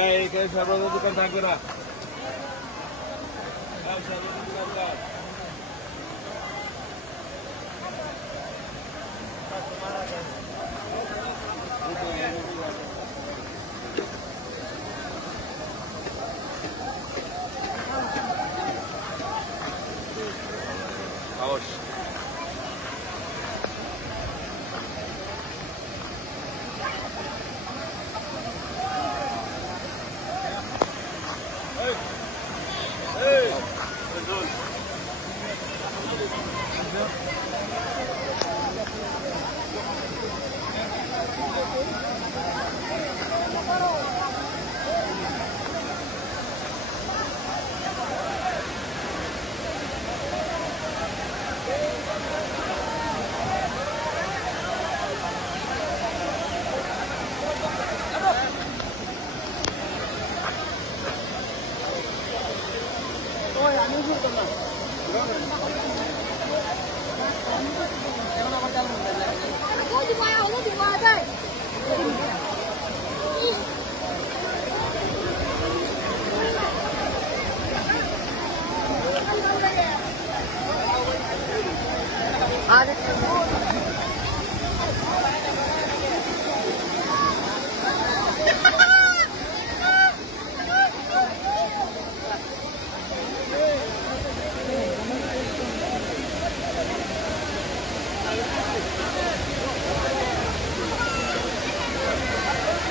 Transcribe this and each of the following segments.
এই সর্বদা দোকান থাকবে না।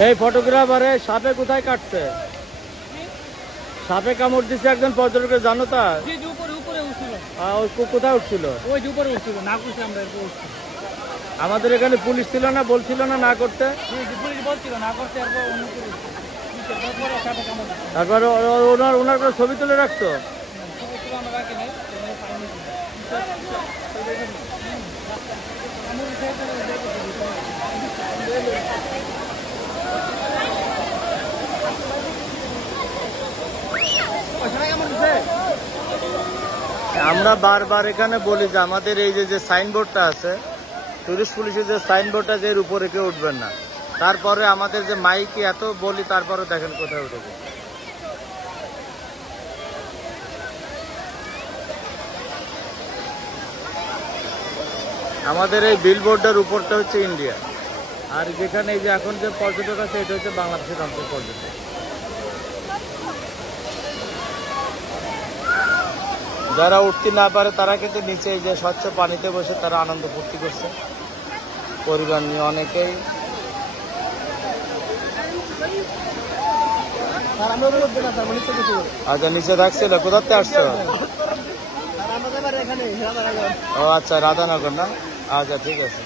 এই ফটোগ্রাফারে সাপে কোথায় কাটছে? সাপে কামড় দিচ্ছে একজন পর্যটকের, জানো তা? কোথায় উঠছিল? আমাদের এখানে পুলিশ ছিল না, বলছিল না না করতে? তারপরে ওনার কোনো ছবি তুলে রাখতো? আমরা বারবার এখানে বলি যে আমাদের এই যে সাইনবোর্ডটা আছে, টুরিস্ট পুলিশের যে সাইনবোর্ডটা, যে এর উপরে কেউ উঠবেন না। তারপরে আমাদের যে মাইকে এত বলি, তারপরে দেখেন কোথায় উঠেছে। আমাদের এই বিলবোর্ডের উপরটা হচ্ছে ইন্ডিয়া, আর যেখানে এই যে এখন যে পর্যটক আছে এটা হচ্ছে বাংলাদেশের অন্তর পর্যটক। যারা উঠতে না পারে তারা কিন্তু নিচে এই যে স্বচ্ছ পানিতে বসে তারা আনন্দ ফুর্তি করছে পরিবার নিয়ে অনেকেই। আচ্ছা, নিচে থাকছিল, কোথাতে আসছো? ও আচ্ছা, রাধানগর না? আচ্ছা, ঠিক আছে।